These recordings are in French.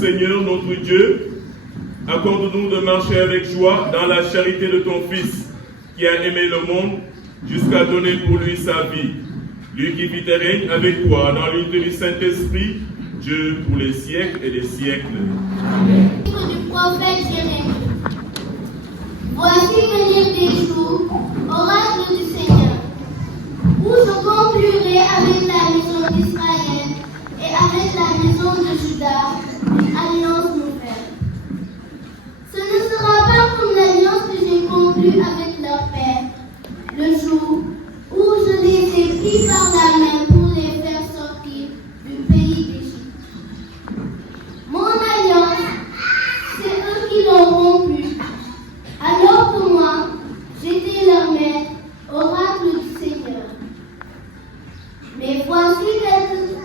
Seigneur notre Dieu, accorde-nous de marcher avec joie dans la charité de ton Fils, qui a aimé le monde jusqu'à donner pour lui sa vie. Lui qui vit et règne avec toi dans l'unité du Saint-Esprit, Dieu pour les siècles et des siècles. Amen. Du prophète Jérémie. Voici venir des jours, oracle du Seigneur, où je conclurai avec la maison d'Israël et avec la maison de Juda une alliance nouvelle. Ce ne sera pas comme l'alliance que j'ai conclue avec leur père, le jour où je les ai pris par la main pour les faire sortir du pays d'Égypte. Mon alliance, c'est eux qui l'ont rompue, alors que moi, j'étais leur maître, oracle du Seigneur. Mais voici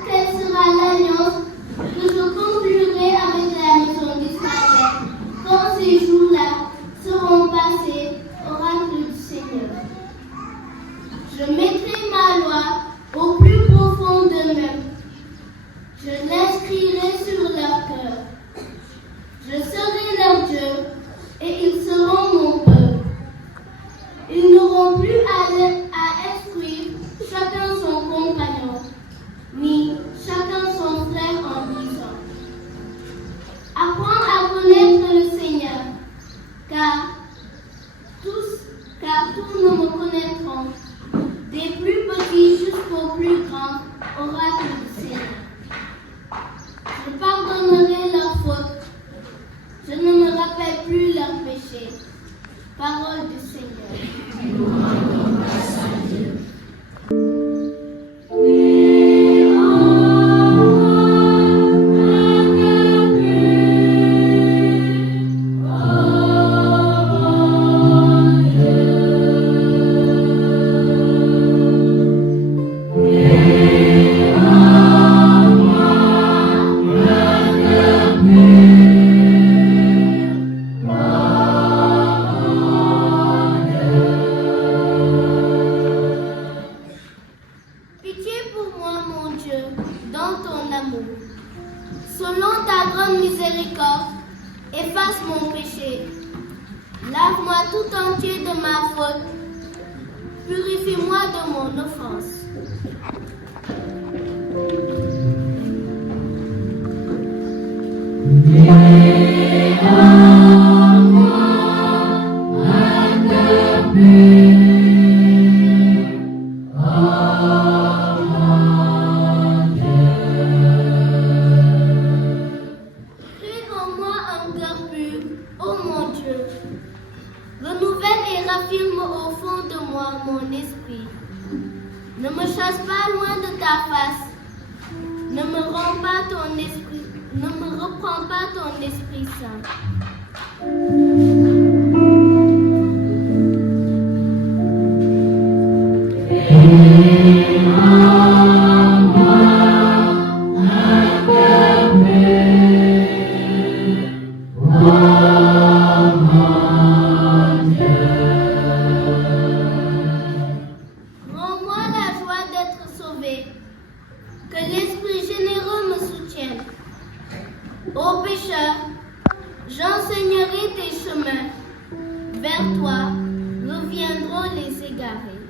quelle sera l'alliance que je conclurai avec la maison d'Israël quand ces jours-là seront passés, oracle du Seigneur. Je mettrai ma loi au plus profond d'eux-mêmes. Je l'inscrirai sur leur cœur. Je serai leur Dieu et ils seront mon peuple. Ils n'auront plus à instruire chacun son compagnon, Pitié pour moi, mon Dieu, dans ton amour. Selon ta grande miséricorde, efface mon péché. Lave-moi tout entier de ma faute. Purifie-moi de mon offense. Renouvelle et raffirme au fond de moi mon esprit. Ne me chasse pas loin de ta face. Ne me rends pas ton esprit, ne me reprends pas ton Esprit Saint. Que l'Esprit généreux me soutienne. Ô pécheur, j'enseignerai tes chemins. Vers toi reviendront les égarés.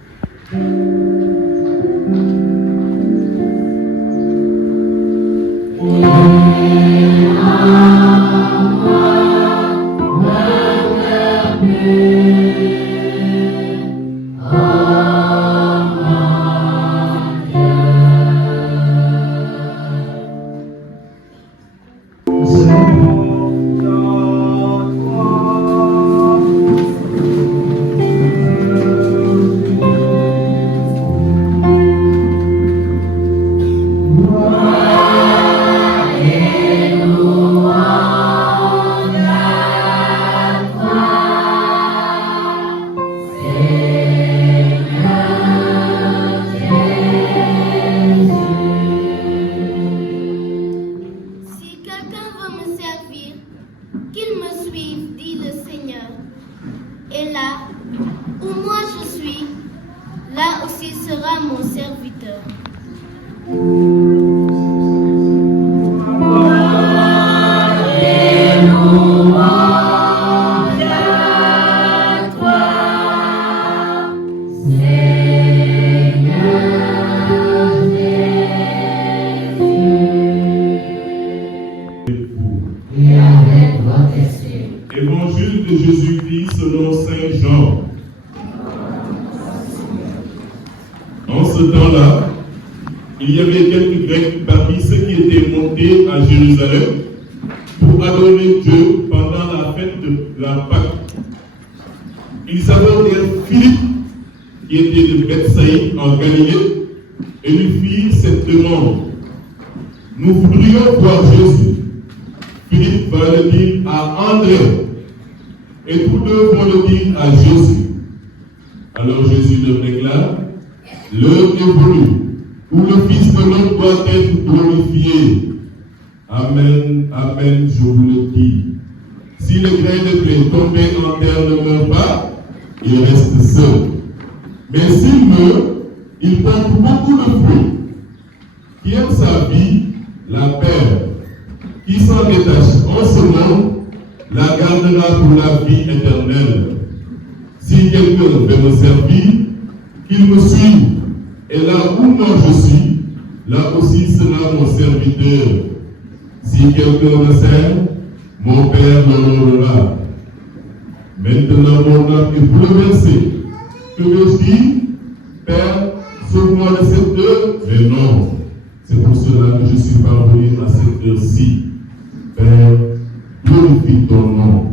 Qu'il me suive, dit le Seigneur. Et là où moi je suis, là aussi sera mon serviteur. Évangile de Jésus-Christ selon Saint Jean. En ce temps-là, il y avait quelques Grecs parmi ceux qui étaient montés à Jérusalem pour adorer Dieu pendant la fête de la Pâque. Ils abordèrent Philippe, qui était de Bethsaïde en Galilée, et lui firent cette demande. Nous voudrions voir Jésus. Philippe va le dire à André, et tous deux vont le dire à Jésus. Alors Jésus leur déclare, l'heure est venue où le Fils de l'homme doit être glorifié. Amen, amen, je vous le dis. Si le grain de blé tombé en terre ne meurt pas, il reste seul. Mais s'il meurt, il porte beaucoup de fruits. Qui aime sa vie, la perd. Qui s'en détache en ce monde, la gardera pour la vie éternelle. Si quelqu'un veut me servir, qu'il me suive. Et là où moi je suis, là aussi sera mon serviteur. Si quelqu'un me sert, mon Père l'honorera. Maintenant mon âme est bouleversée. Que veux-je dire? Père, sauve-moi de cette heure. Mais non, c'est pour cela que je suis parvenu à cette heure-ci. Père, glorifie ton nom.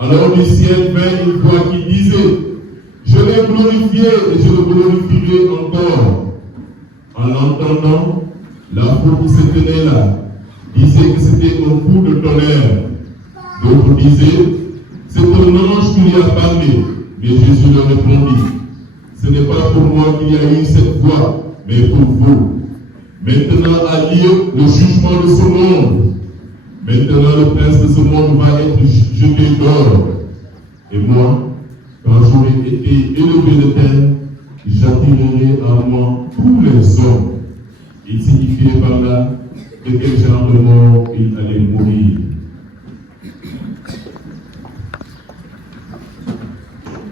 Alors du ciel vint une voix qui disait, je l'ai glorifié et je le glorifierai encore. En l'entendant, la foule qui se tenait là disait que c'était un coup de tonnerre. D'autres disaient, c'est un ange qui lui a parlé. Mais Jésus leur répondit, ce n'est pas pour moi qu'il y a eu cette voix, mais pour vous. Maintenant a lieu le jugement de ce monde. Maintenant le prince de ce monde va être jeté dehors. Et moi, quand j'aurai été élevé de terre, j'attirerai à moi tous les hommes. Il signifiait par là de quel genre de mort il allait mourir.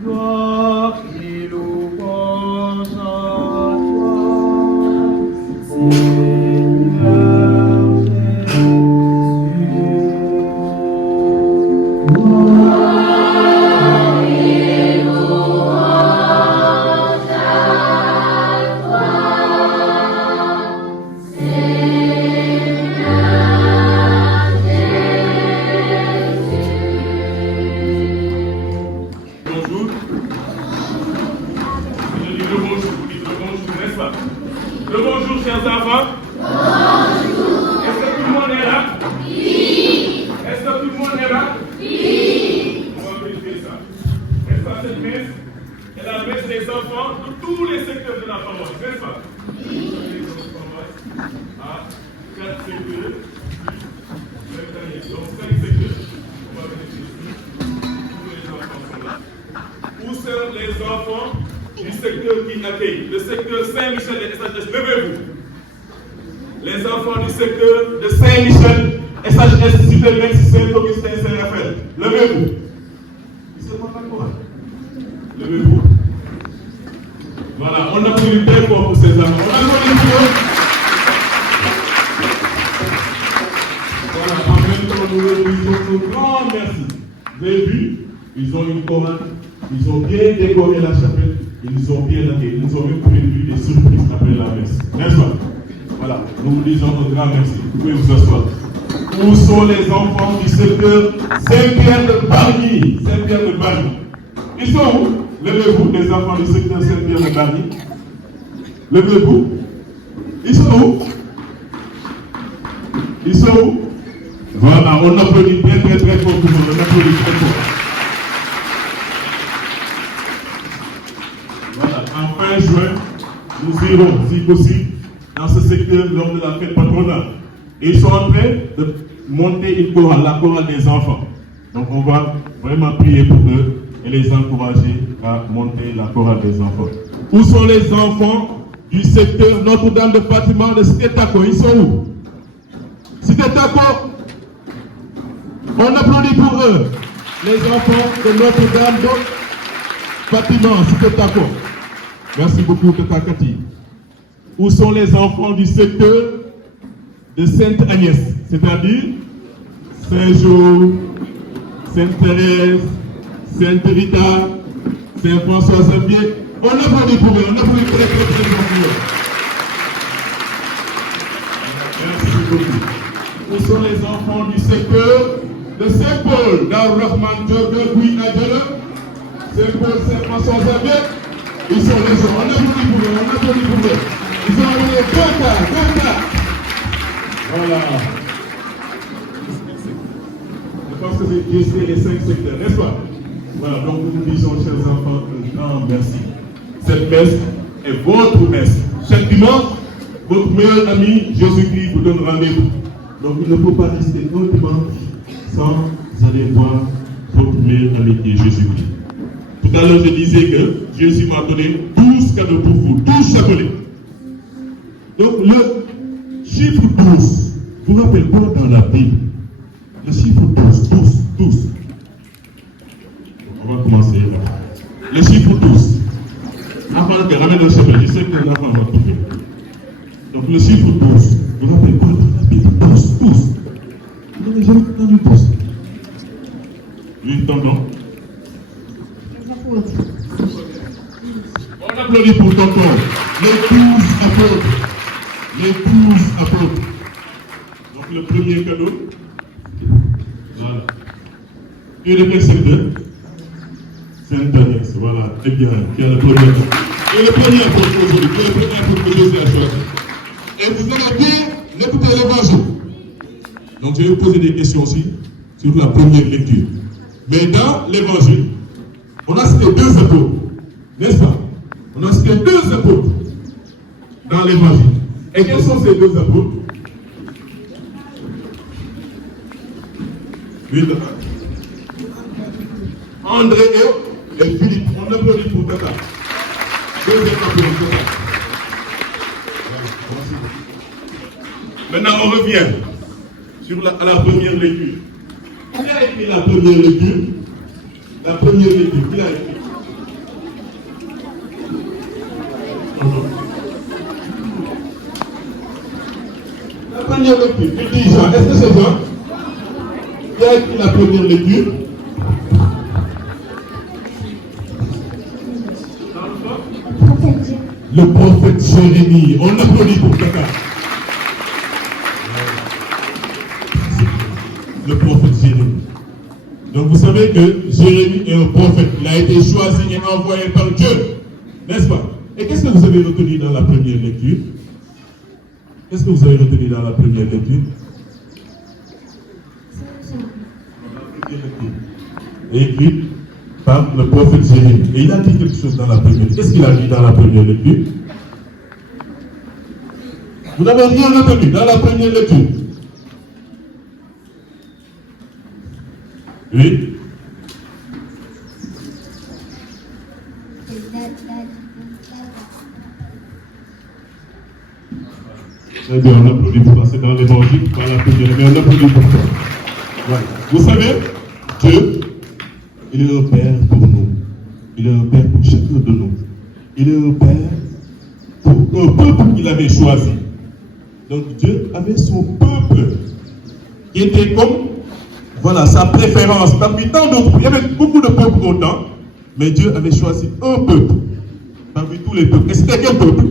Gloire et louange à toi, Seigneur Jésus. Gloire et louange à toi, Seigneur Jésus. Bonjour. Je dis le bonjour, vous dites le bonjour, n'est-ce pas? Le bonjour, chers enfants. Bonjour. Est-ce que tout le monde est là? Oui. Est-ce que tout le monde est là? Oui. On va vérifier ça. N'est-ce pas, cette messe est la messe des enfants de tous les secteurs de la paroisse, n'est-ce pas? Oui. À 4 secteurs, donc 5 secteurs. On va vérifier ici. Tous les enfants sont là. Où sont les enfants du secteur qui accueille? Le secteur Saint-Michel et SHS, levez-vous. Les enfants du secteur de Saint-Michel, SHS, Supermex, Saint-Augustin, Saint-Raphaël, levez-vous. Ils se montrent encore. Levez-vous. Voilà, on applaudit très fort pour ces enfants. On applaudit pour eux. Voilà, en même temps, nous leur disons un grand merci. Vous avez vu, ils ont une chorale, ils ont bien décoré la chapelle, ils nous ont bien accueillis, ils nous ont même prévu des surprises après la messe. N'est-ce pas? Voilà, nous vous disons un grand merci. Vous pouvez vous asseoir. Où sont les enfants du secteur Saint-Pierre de Bargny? Saint-Pierre de Bargny. Ils sont où? Levez-vous, les enfants du secteur Saint-Pierre de Bargny. Levez-vous. Ils sont où? Ils sont où? Voilà, on applaudit très très très fort pour eux. On applaudit très fort. Voilà, en fin juin, nous irons, si possible, dans ce secteur lors de la fête patronale. Et ils sont en train de monter une chorale, la chorale des enfants. Donc on va vraiment prier pour eux et les encourager à monter la chorale des enfants. Où sont les enfants du secteur Notre-Dame de Fatima de Cité Taco? Ils sont où? Cité Taco, on applaudit pour eux. Les enfants de Notre-Dame de Fatima, Cité Taco. Merci beaucoup, Tata Cathy. Où sont les enfants du secteur de Sainte-Agnès, c'est-à-dire Saint-Jean, Sainte-Thérèse, Sainte-Rita, Saint-François Xavier? On applaudit pour eux, on applaudit très très très pour eux. Merci beaucoup. Où sont les enfants du secteur de Saint-Paul, Dar-Rahman, Djordje, Gouy, Adjala, Saint-Paul, Saint-François Xavier? Ils sont les gens, on applaudit pour eux, on applaudit pour eux. Ils ont envoyé deux cas. Voilà. Je pense que c'est les 5 secteurs, n'est-ce pas? Voilà, donc nous vous disons, chers enfants, un grand merci. Cette messe est votre messe. Chaque dimanche, votre meilleur ami, Jésus-Christ, vous donne rendez-vous. Donc il ne faut pas rester un dimanche sans aller voir votre meilleur ami qui est Jésus-Christ. Tout à l'heure, je disais que Jésus m'a donné 12 cadeaux pour vous, 12 chapelets. Donc le chiffre 12, vous rappelez quoi dans la Bible? Le chiffre 12. On va commencer là. Le chiffre 12. Enfant qui ramène le chapelet, je sais que l'enfant va trouver. Donc le chiffre 12, vous rappelez quoi dans la Bible? 12. Vous n'avez jamais entendu 12? Oui, tonton. On applaudit pour tonton. Les 12 apôtres. Les 12 apôtres. Donc le premier cadeau. Voilà. Et le secteur. Sainte-Agnès. Voilà. Très bien. Qui a le premier. Et le premier apôtre aujourd'hui. Qui est le premier apôtre que Jésus a choisi. Et vous allez bien écouter l'évangile. Donc je vais vous poser des questions aussi sur la première lecture. Mais dans l'évangile, on a cité 2 apôtres. N'est-ce pas? On a cité 2 apôtres dans l'évangile. Et quels sont ces 2 apôtres? Oui, André et Philippe. On applaudit pour Tata. Deuxième applaudissement. Maintenant, on revient à la première lecture. Qui a écrit la première lecture? La première lecture, qui l'a écrit? La première lecture, tu dis Jean. Est-ce que c'est Jean qui a écrit la première lecture? Le prophète Jérémie. On applaudit pour Kaka. Le prophète Jérémie. Donc vous savez que Jérémie est un prophète. Il a été choisi et envoyé par Dieu. N'est-ce pas? Et qu'est-ce que vous avez retenu dans la première lecture? Qu'est-ce que vous avez retenu dans la première lecture? La première lecture. Écrite par le prophète Jérémie. Et il a dit quelque chose dans la première lecture. Qu'est-ce qu'il a dit dans la première lecture? Vous n'avez rien retenu dans la première lecture. Oui. Très bien, on applaudit pour passer dans l'évangile, dans la première, mais on applaudit pour ça. Voilà. Vous savez, Dieu, il est un Père pour nous. Il est un Père pour chacun de nous. Il est un Père pour un peuple qu'il avait choisi. Donc Dieu avait son peuple qui était comme, voilà, sa préférence. Parmi tant d'autres, il y avait beaucoup de peuples autant, mais Dieu avait choisi un peuple parmi tous les peuples. Et c'était quel peuple?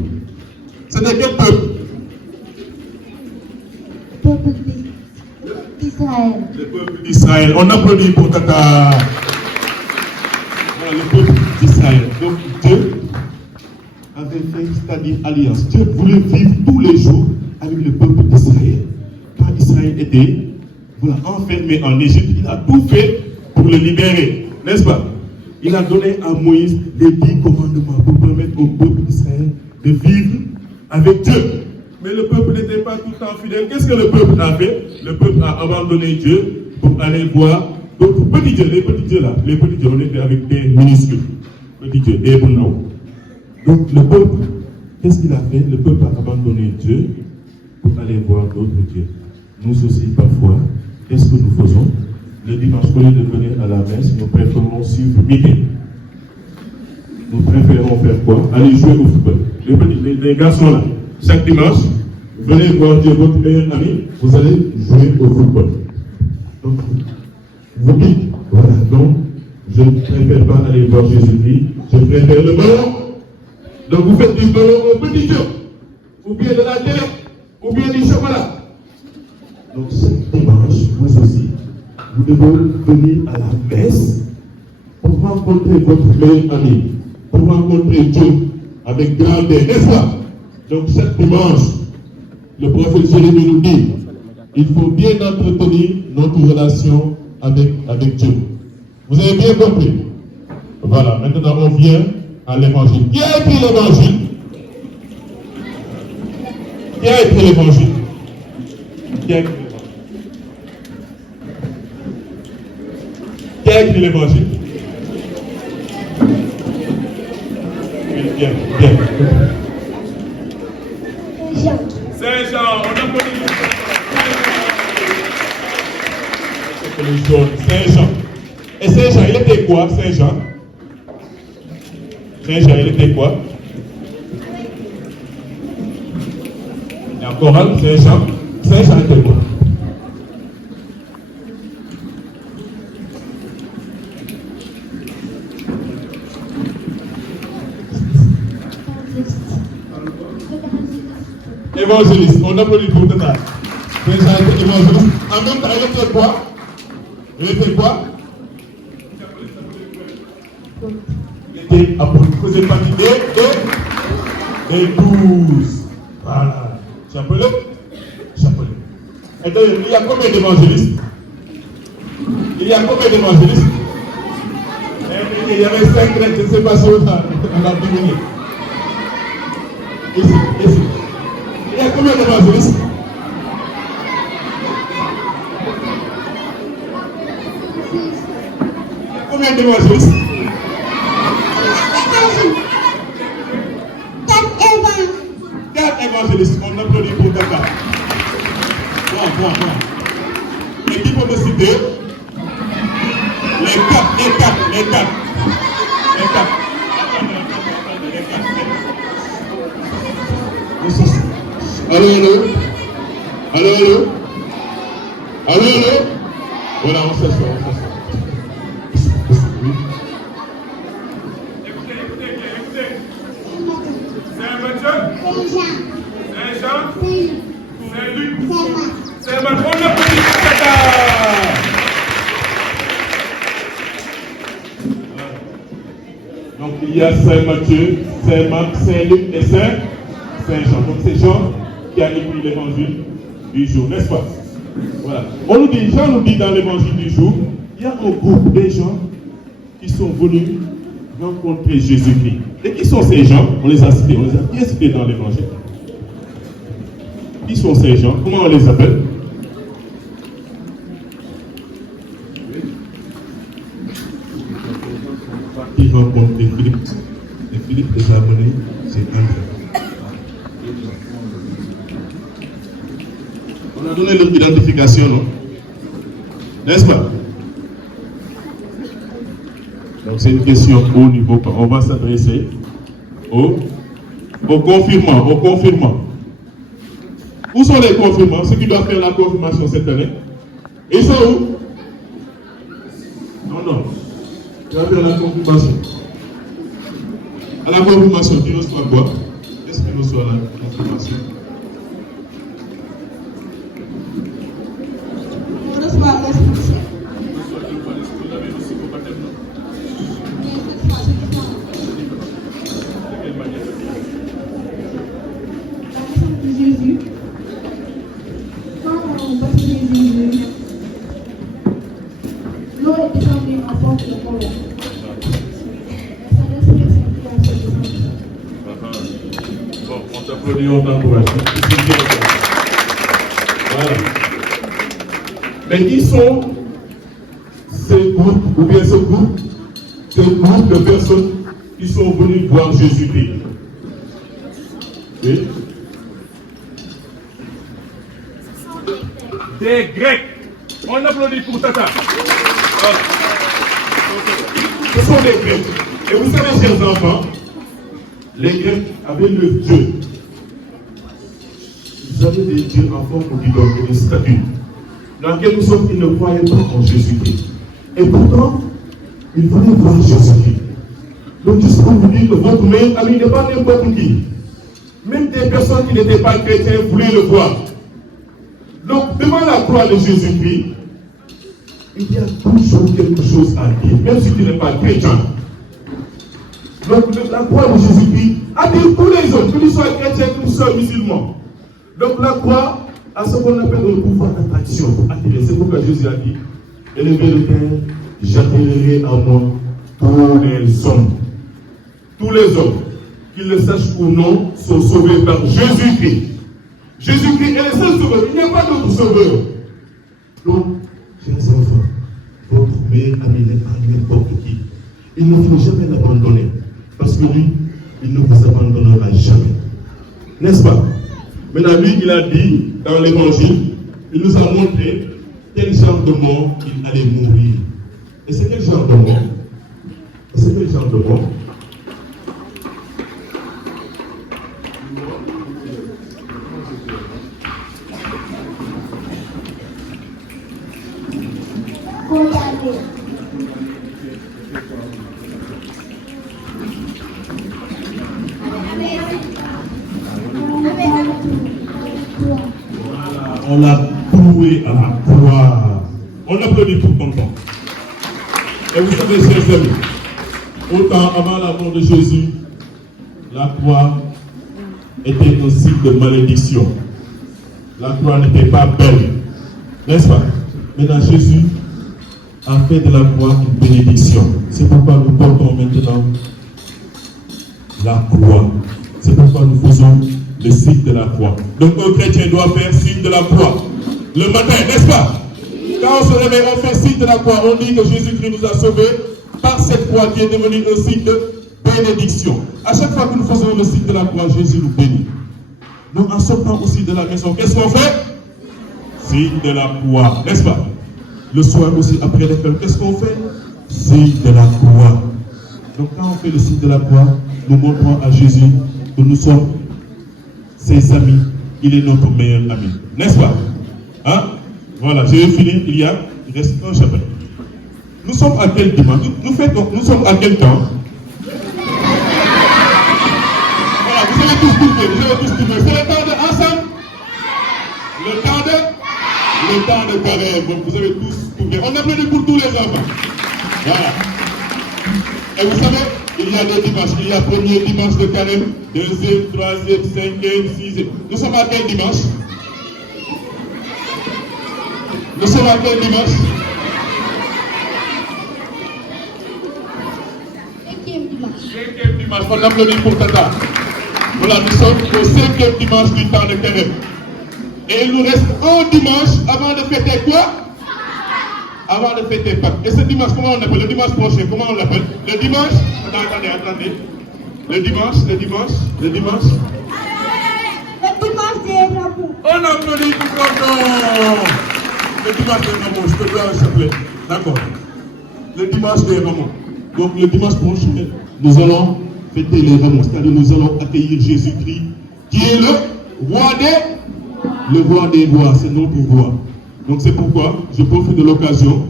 C'était quel peuple? Le peuple d'Israël. Le peuple d'Israël. On applaudit pour Tata. Voilà, le peuple d'Israël. Donc Dieu avait fait, c'est-à-dire alliance. Dieu voulait vivre tous les jours avec le peuple d'Israël. Quand Israël était, voilà, enfermé en Égypte, il a tout fait pour le libérer, n'est-ce pas? Il a donné à Moïse les 10 commandements pour permettre au peuple d'Israël de vivre avec Dieu. Mais le peuple n'était pas tout le temps fidèle. Qu'est-ce que le peuple a fait? Le peuple a abandonné Dieu pour aller voir d'autres petits dieux. Les petits dieux là, les petits dieux, on était avec des minuscules. Petits dieux, des bonhommes. Donc le peuple, qu'est-ce qu'il a fait? Le peuple a abandonné Dieu pour aller voir d'autres dieux. Nous aussi, parfois, qu'est-ce que nous faisons? Le dimanche, au lieu de venir à la messe, nous préférons suivre Mickey. Nous préférons faire quoi? Aller jouer au football. Les garçons là, chaque dimanche, venez voir Dieu, votre meilleur ami, vous allez jouer au football. Donc, vous dites, voilà, donc, je ne préfère pas aller voir Jésus-Christ, je préfère le ballon. Donc, vous faites du ballon au petit Dieu, ou bien de la télé, ou bien du chocolat. Donc, chaque dimanche, vous aussi, vous devez venir à la messe pour rencontrer votre meilleur ami, pour rencontrer Dieu avec grandeur, n'est-ce pas? Donc, chaque dimanche, le prophète Jérémie nous dit, il faut bien entretenir notre relation avec Dieu. Vous avez bien compris? Voilà, maintenant on vient à l'évangile. Qui a écrit l'évangile? Qui a écrit l'évangile? Qui a écrit l'évangile? Qui a écrit l'évangile? Bien, bien. Saint Jean, on applaudit. Saint Jean. Et Saint Jean, il était quoi, Saint Jean? Saint Jean, il était quoi? Il y a encore un, Saint Jean. Saint Jean était quoi? Évangéliste, on applaudit pour tout ça. Saint Jean était évangéliste. En même temps, il était quoi? Il était quoi? Il était apôtre. Il faisait partie des 12. Voilà. Chapelet? Chapelet. Et d'ailleurs, il y a combien d'évangélistes? Il y a combien d'évangélistes? Il y avait 5 lettres, je ne sais pas si on a diminué. Ici, ici. Il y a combien d'évangélistes? Combien d'évangélistes? On applaudit pour Tata. Bon. Et qui peut me citer? Les quatre. Allô? Voilà, on s'assoit. Écoutez. Saint-Matthieu, Saint-Jean, Saint-Luc, Saint-Marc. On applaudit pour Tata. Donc il y a Saint-Matthieu, Saint-Marc, Saint-Luc et Saint-Jean. Donc c'est Jean qui a écrit l'évangile du jour, n'est-ce pas? Voilà. Jean nous dit dans l'évangile du jour, il y a un groupe de gens qui sont venus rencontrer Jésus-Christ. Et qui sont ces gens? On les a cités, bien cités dans l'évangile. Qui sont ces gens? Comment on les appelle? Qui rencontrent Philippe. Et Philippe les a amenés, c'est André. On a donné leur identification, non? N'est-ce pas? Donc c'est une question au niveau, on va s'adresser aux confirmants. Où sont les confirmants? Ceux qui doivent faire la confirmation cette année? Ils sont où? Non. Tu vas faire la confirmation. À la confirmation, tu reçois quoi? Qu'est-ce que tu reçois à la confirmation? On t'applaudit, on t'encourage. Voilà. Mais qui sont ces groupes, ou bien ce groupe de personnes qui sont venues voir Jésus-Christ? Oui? Des Grecs. On applaudit pour Tata. Ce sont des Grecs. Et vous savez, chers enfants, les Grecs avaient le Dieu. Ils avaient des dieux en forme d'idole, des statues, dans quelque sorte qu'ils ne croyaient pas en Jésus-Christ. Et pourtant, ils voulaient voir Jésus-Christ. Donc, juste pour vous dire que votre meilleur ami n'est pas n'importe qui. Même des personnes qui n'étaient pas chrétiens voulaient le voir. Donc, devant la croix de Jésus-Christ, il y a toujours quelque chose à dire, même si tu n'es pas chrétien. Donc, la croix de Jésus-Christ attire tous les autres, que tu sois chrétien, que tu sois musulman. Donc, la croix a ce qu'on appelle un pouvoir d'attraction pour attirer. C'est pourquoi Jésus a dit: élevez le cœur, j'attirerai à moi tous les hommes. Tous les hommes, qu'ils le sachent ou non, sont sauvés par Jésus-Christ. Jésus-Christ est le seul sauveur, il n'y a pas d'autre sauveur. Donc, chers enfants, votre meilleur ami n'est pas n'importe qui. Il ne faut jamais l'abandonner. Parce que lui, il ne vous abandonnera jamais. N'est-ce pas? Maintenant, lui, il a dit dans l'évangile, il nous a montré quel genre de mort il allait mourir. Et c'est quel genre de mort? C'est quel genre de mort? On l'a cloué à la croix. On applaudit tout content. Et vous savez, chers amis, autant avant la mort de Jésus, la croix était un signe de malédiction. La croix n'était pas belle. N'est-ce pas? Maintenant, Jésus a fait de la croix une bénédiction. C'est pourquoi nous portons maintenant la croix. C'est pourquoi nous faisons le signe de la croix. Donc un chrétien doit faire signe de la croix le matin, n'est-ce pas? Quand on se réveille, on fait signe de la croix. On dit que Jésus-Christ nous a sauvés par cette croix qui est devenue un signe de bénédiction. À chaque fois que nous faisons le signe de la croix, Jésus nous bénit. Donc en sortant aussi de la maison, qu'est-ce qu'on fait? Signe de la croix, n'est-ce pas? Le soir aussi, après l'école, qu'est-ce qu'on fait? Signe de la croix. Donc quand on fait le signe de la croix, nous montrons à Jésus que nous sommes ses amis. Il est notre meilleur ami. N'est-ce pas? Hein? Voilà, j'ai fini. Il reste un chapitre. Nous sommes à quel dimanche? Nous sommes à quel temps? Voilà, vous avez tous trouvé. C'est le temps de ensemble? Le temps de carême. Donc vous avez tous trouvé. On applaudit pour tous les enfants. Voilà. Et vous savez, il y a des dimanches. Il y a premier dimanche de carême, deuxième, troisième, cinquième, sixième. Nous sommes à quel dimanche? Nous sommes à quel dimanche? Cinquième dimanche. On applaudit pour Tata. Voilà, nous sommes au cinquième dimanche du temps de carême. Et il nous reste un dimanche avant de fêter quoi? Avant de fêter Pâques. Et ce dimanche, comment on appelle? Le dimanche prochain, comment on l'appelle? Le dimanche? Attendez. Le dimanche des rameaux. On applaudit pour tonton. Le dimanche des rameaux, je te dois un chapelet. D'accord. Le dimanche des rameaux. Donc le dimanche prochain, nous allons fêter les rameaux. C'est-à-dire nous allons accueillir Jésus-Christ, qui est le roi des rois. C'est notre roi. Donc c'est pourquoi je profite de l'occasion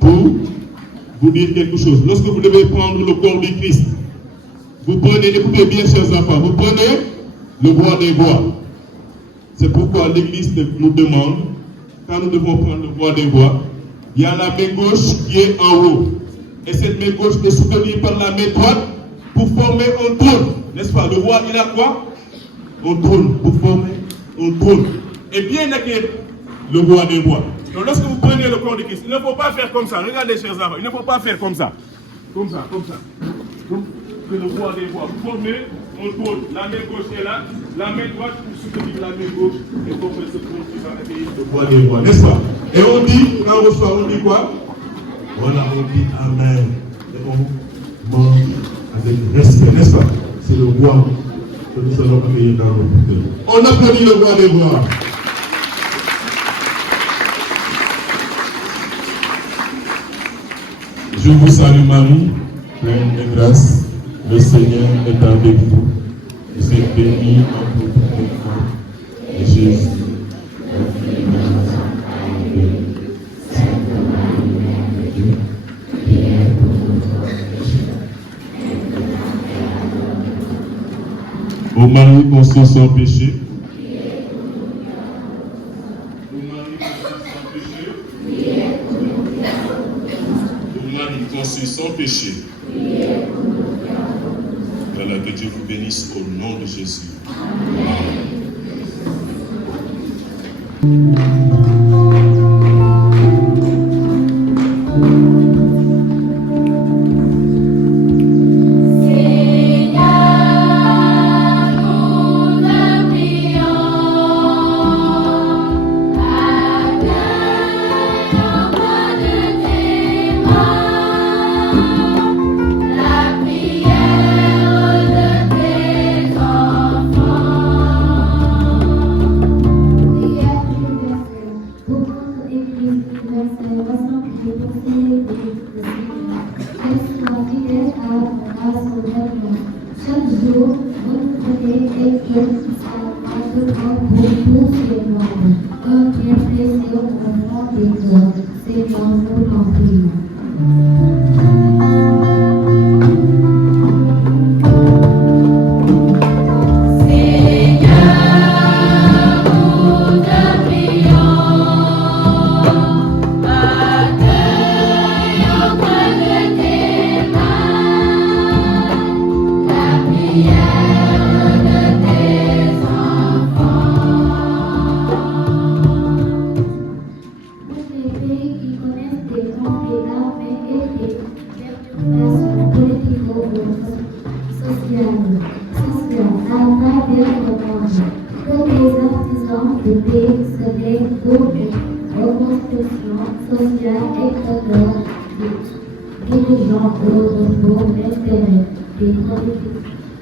pour vous dire quelque chose. Lorsque vous devez prendre le corps du Christ, vous prenez, écoutez bien chers enfants, vous prenez le roi des rois. C'est pourquoi l'Église nous demande, quand nous devons prendre le roi des rois, il y a la main gauche qui est en haut. Et cette main gauche est soutenue par la main droite pour former un trône. N'est-ce pas? Le roi, il a quoi? Un trône, pour former un trône. Et bien accueillir le roi des rois. Donc lorsque vous prenez le corps de Christ, il ne faut pas faire comme ça. Regardez chers enfants, il ne faut pas faire comme ça. Comme ça. Donc, que le roi des rois. Vous formez un trône. La main gauche est là, la main droite pour soutenir la main gauche et former ce trône qui va accueillir le roi des rois. N'est-ce pas? Et on dit, quand on reçoit, on dit quoi? Voilà, on dit Amen. Et on mange avec respect, n'est-ce pas? C'est le roi que nous allons accueillir dans notre cœur. On applaudit le roi des rois. Je vous salue Marie, pleine de grâce, le Seigneur est avec vous. Vous êtes bénie entre toutes les femmes, et Jésus, le Fils de Dieu, Sainte Marie, Mère de Dieu, priez pour nous pécheurs. Ô Marie conçue sans péché, sans péché. Voilà, que Dieu vous bénisse au nom de Jésus.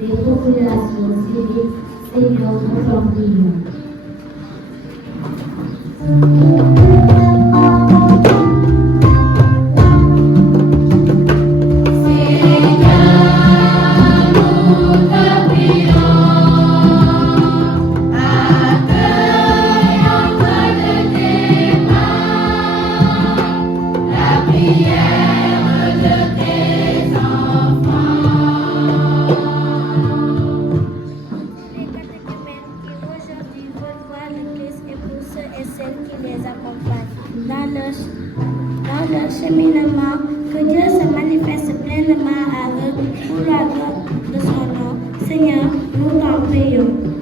Des populations civiques Seigneur, nous t'en prions. Dans leur cheminement, que Dieu se manifeste pleinement à eux pour la gloire de son nom. Seigneur, nous t'en prions.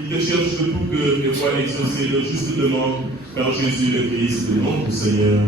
Ils te cherchent de tout cœur et voient exaucer leur juste demande par Jésus le Christ, le nom du Seigneur.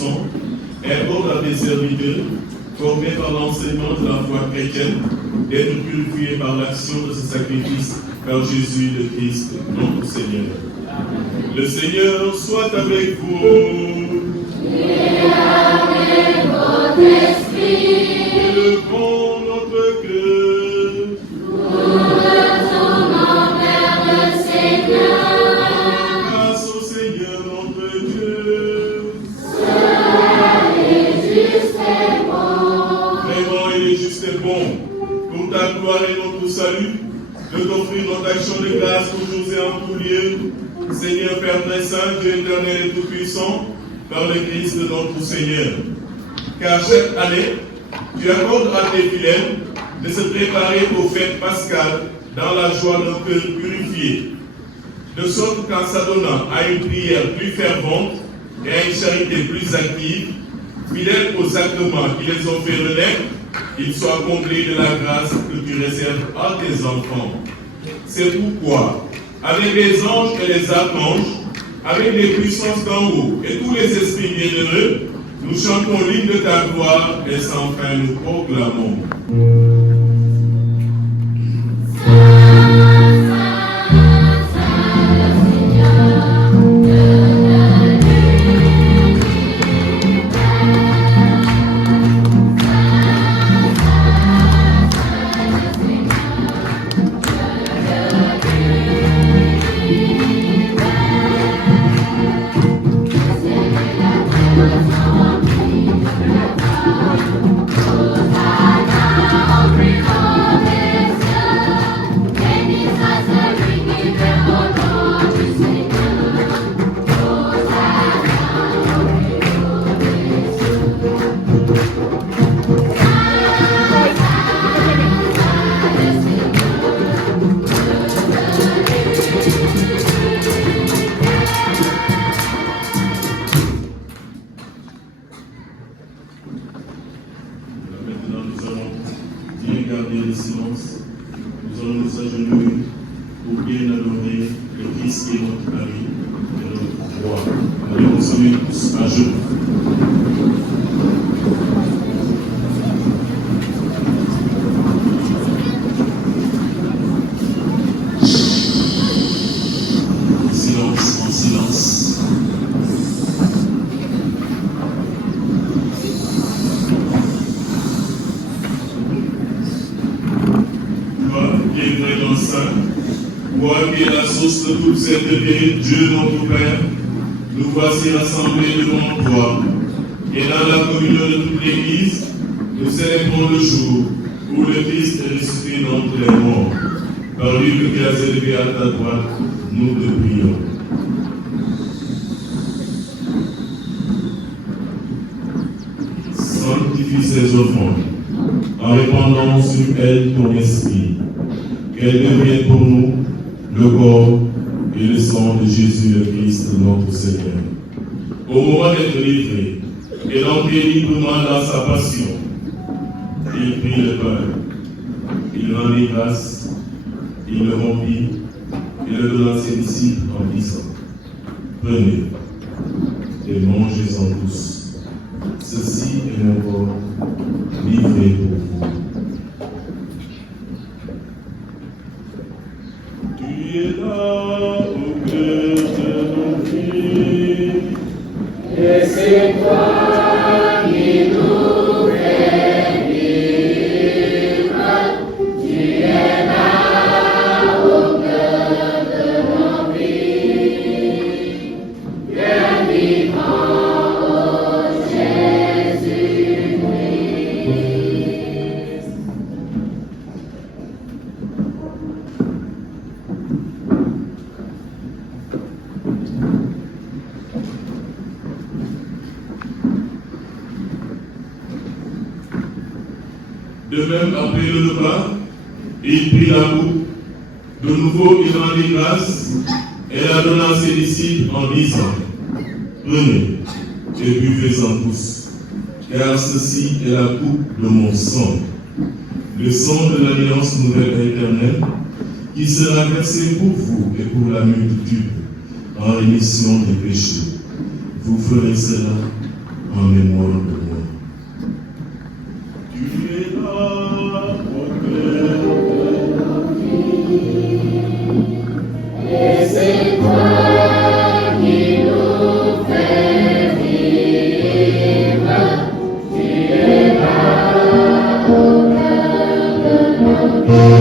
sang, accorde à tes serviteurs, formés par l'enseignement de la foi chrétienne, d'être purifiés par l'action de ce sacrifice par Jésus le Christ, notre Seigneur. Le Seigneur soit avec vous. Et avec votre esprit. Élevons notre cœur. Nous retournons vers le Seigneur. Grâce au Seigneur notre Dieu. Cela est juste et bon. Vraiment, il est juste et bon, pour ta gloire et notre salut, de t'offrir notre action de grâce toujours et en tout lieu, Seigneur Père très saint, Dieu éternel et tout-puissant, par le Christ de notre Seigneur. Car chaque année, tu accordes à tes fidèles de se préparer aux fêtes pascales dans la joie d'un cœur purifié, de sorte qu'en s'adonnant à une prière plus fervente et à une charité plus active, fidèles aux sacrements qui les ont fait renaître, ils soient comblés de la grâce que tu réserves à tes enfants. C'est pourquoi, avec les anges et les archanges, avec les puissances d'en haut et tous les esprits bienheureux, nous chantons l'hymne de ta gloire et sans fin nous proclamons. De toute cette vérité, Dieu notre Père, nous voici rassemblés devant toi, et dans la communion de toute l'Église, nous célébrons le jour où le Christ est ressuscité d'entre les morts. Par lui que tu as élevé à ta droite, nous te prions. Sanctifie ces offrandes, en répandant sur elles ton esprit, qu'elles deviennent pour nous le corps et le sang de Jésus le Christ, notre Seigneur. Au moment d'être livré et d'entrer librement dans sa passion, il prit le pain, il rendit grâce, il le rompit et le donna à ses disciples en disant: prenez et mangez-en tous. Ceci est mon corps livré pour vous. Tu es là au cœur de nos vies, Et c'est toi qui nous fais vivre. Tu es là au cœur de nos vies. Bien vivant, ô Jésus-Christ. De même, après le repas, il prit la coupe. De nouveau, il rendit grâce et la donna à ses disciples en disant: prenez et buvez-en tous, car ceci est la coupe de mon sang, le sang de l'alliance nouvelle et éternelle, qui sera versé pour vous et pour la multitude en rémission des péchés. Vous ferez cela en mémoire de moi. Tu es là, au cœur de nos vies, et c'est toi qui nous fais vivre. Tu es là, au cœur de nos vies.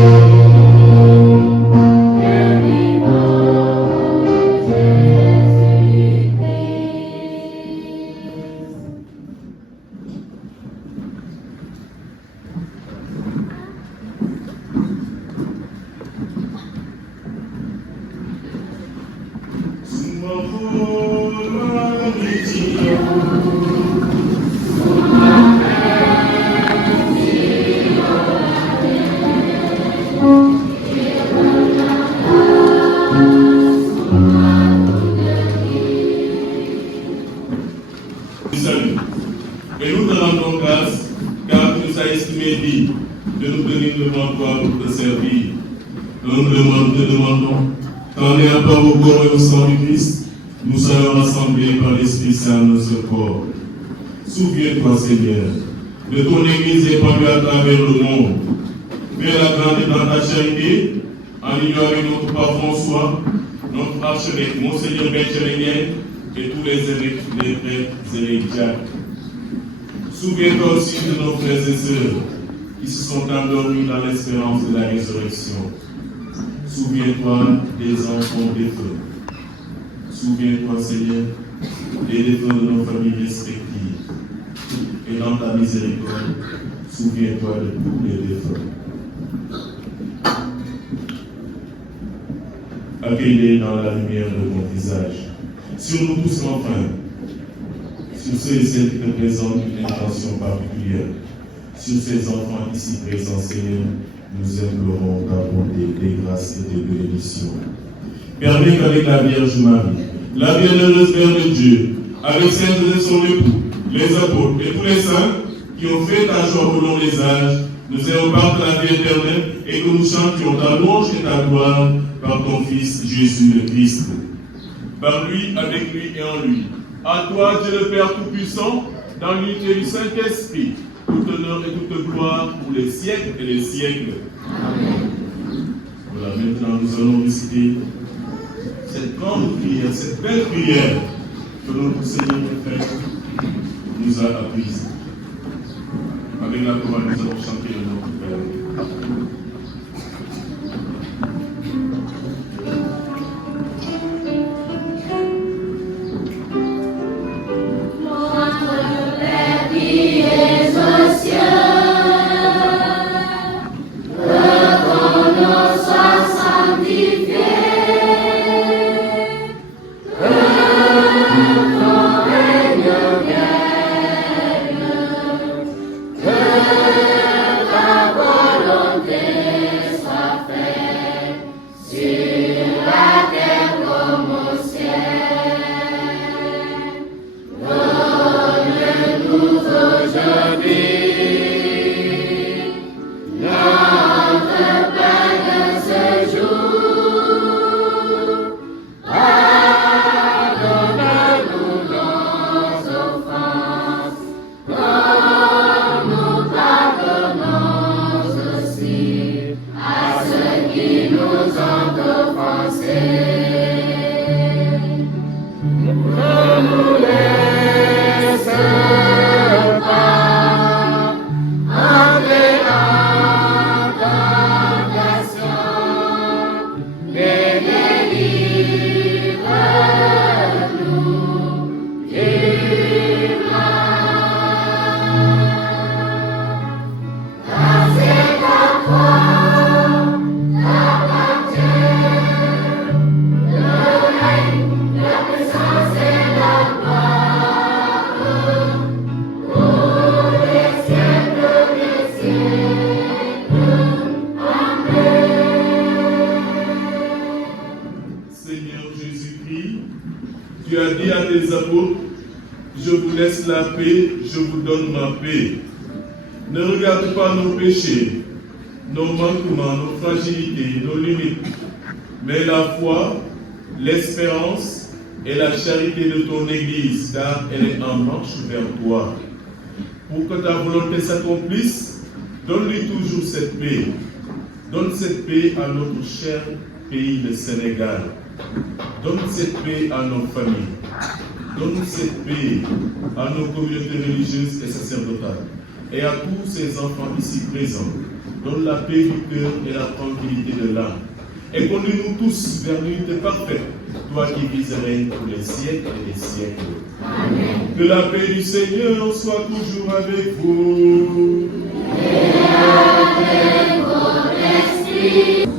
Et nous te rendons grâce, car tu nous as estimé dignes de nous tenir devant toi pour te servir. Nous te demandons, qu'en ayant part au corps et au sang du Christ, nous soyons rassemblés par l'Esprit Saint dans ce corps. Souviens-toi, Seigneur, de ton Église épandue à travers le monde. Fais-la grandir dans ta charité, en union avec notre pape François, notre archevêque, Monseigneur Benjamin, et tous les évêques, les prêtres et les diacres. Souviens-toi aussi de nos frères et sœurs qui se sont endormis dans l'espérance de la résurrection. Souviens-toi des enfants défunts. Souviens-toi, Seigneur, des défunts de nos familles respectives. Et dans ta miséricorde, souviens-toi de tous les défunts. Accueille-les dans la lumière de ton visage. Sur nous tous enfin, sur ceux et celles qui te présentent une intention particulière, sur ces enfants ici présents, Seigneur, nous implorons ta bonté, des grâces et des bénédictions. Permets qu'avec la Vierge Marie, la bienheureuse Mère de Dieu, avec Saint Joseph son époux, les apôtres et tous les saints qui ont fait ta joie au long des âges, nous ayons part de la vie éternelle et que nous chantions ta louange et ta gloire par ton Fils Jésus le Christ. Par lui, avec lui et en lui. À toi, Dieu le Père Tout-Puissant, dans l'unité du Saint-Esprit, tout honneur et toute gloire pour les siècles et les siècles. Amen. Voilà, maintenant nous allons réciter cette grande prière, cette belle prière que notre Seigneur le Père nous a apprise. Avec la chorale, nous allons chanter le nom du Père. Tu as dit à tes apôtres, je vous laisse la paix, je vous donne ma paix. Ne regarde pas nos péchés, nos manquements, nos fragilités, nos limites, mais la foi, l'espérance et la charité de ton Église, car elle est en marche vers toi. Pour que ta volonté s'accomplisse, donne-lui toujours cette paix. Donne cette paix à notre cher pays, le Sénégal. Donne cette paix à nos familles. Donne cette paix à nos communautés religieuses et sacerdotales et à tous ces enfants ici présents. Donne la paix du cœur et la tranquillité de l'âme. Et conduis-nous tous vers l'unité parfaite, toi qui vis et règnes pour les siècles et les siècles. Amen. Que la paix du Seigneur soit toujours avec vous. Et avec votre esprit.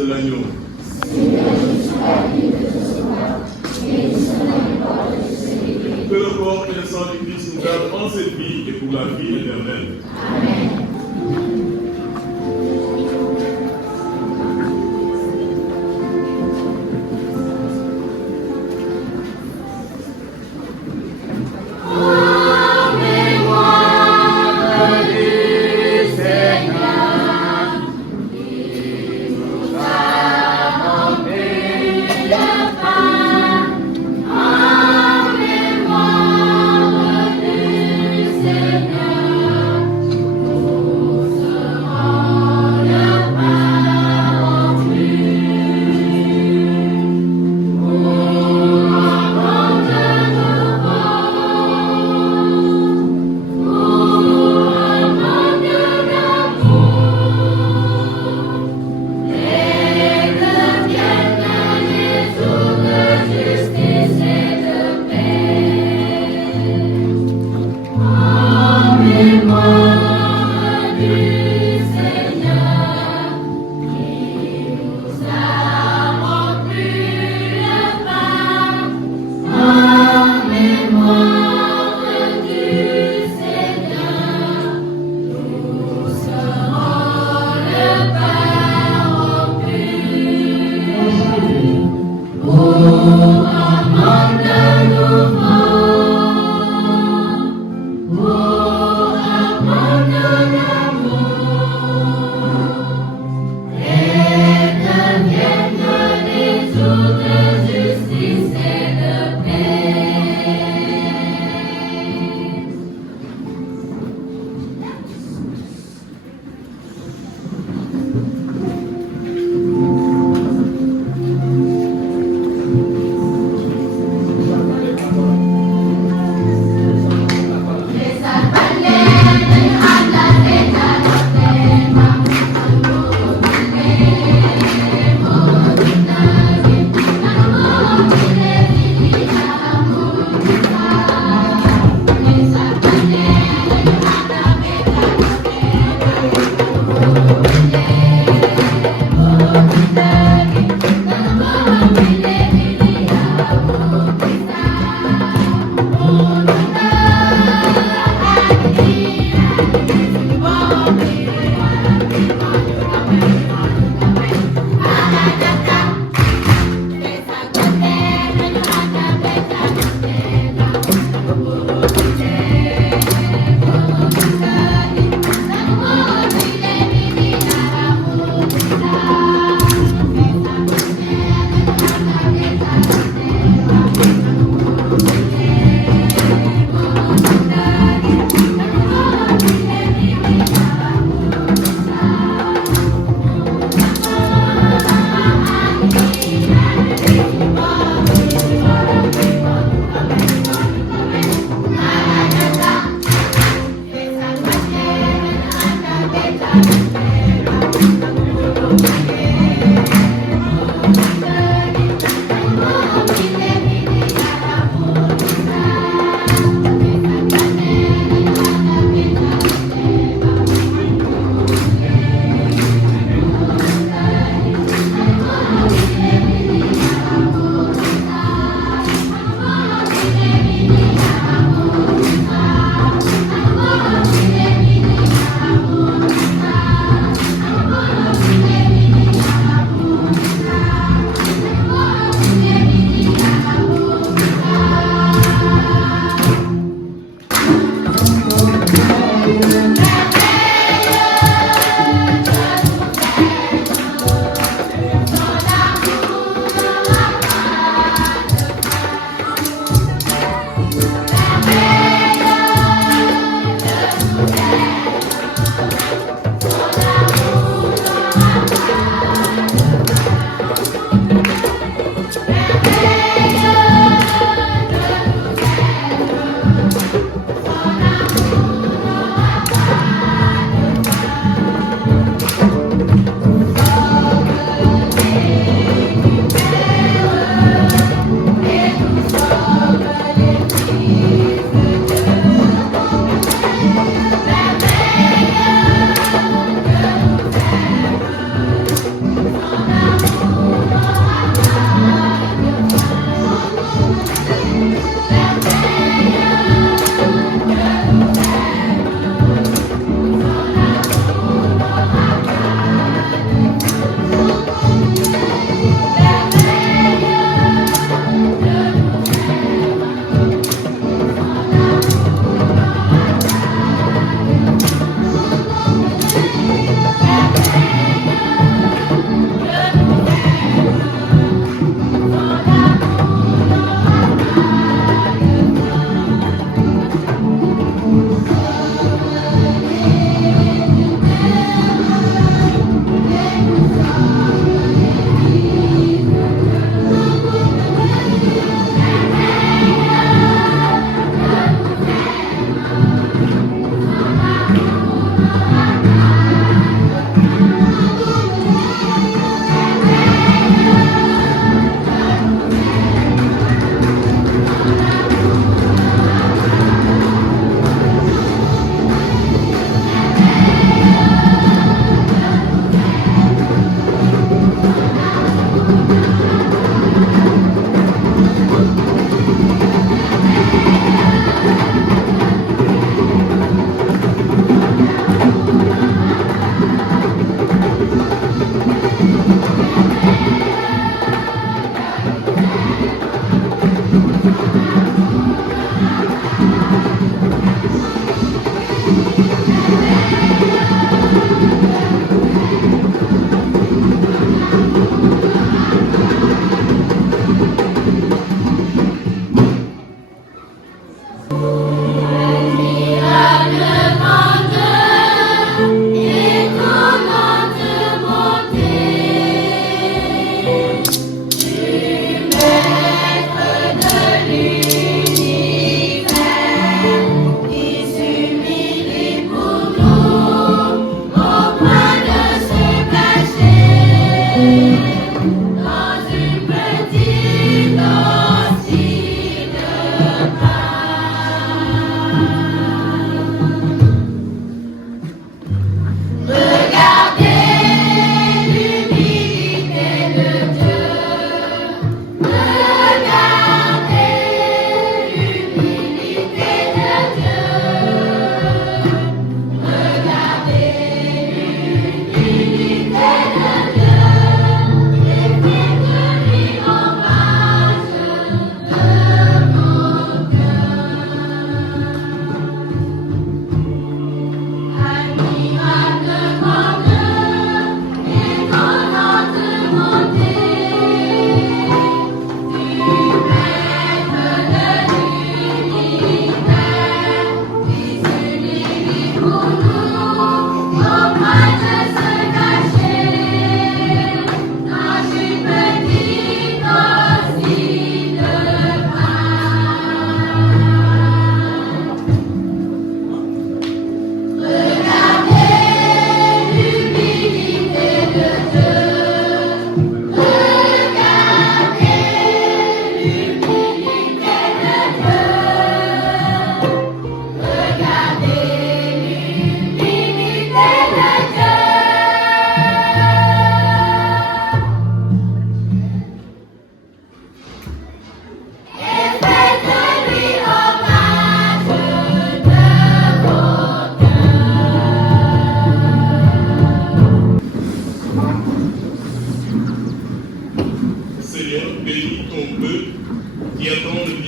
Seigneur,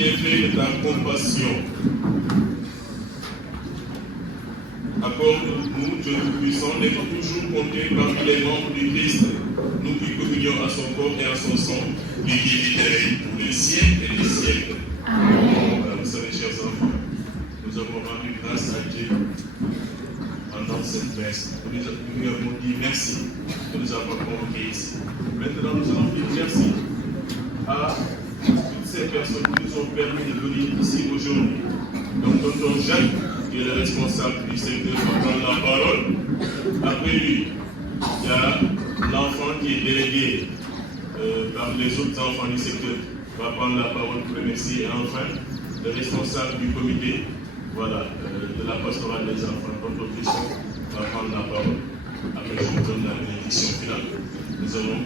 bienfaits et ta compassion. Accorde-nous, Dieu Tout-Puissant, d'être toujours comptés parmi les membres du Christ, nous qui communions à son corps et à son sang, lui qui vit et règne pour les siècles et les siècles. Amen. Voilà, vous savez, chers enfants, nous avons rendu grâce à Dieu pendant cette messe. Nous lui avons dit merci de nous avoir convoqués ici. Maintenant, nous allons dire merci à toutes ces personnes qui nous ont permis de venir ici aujourd'hui. Donc, tonton Jacques, qui est le responsable du secteur, va prendre la parole. Après lui, il y a l'enfant qui est délégué par les autres enfants du secteur, va prendre la parole pour remercier. Et enfin, le responsable du comité, voilà, de la pastorale des enfants, tonton Christian, va prendre la parole. Après, je vous donne la bénédiction finale. Nous allons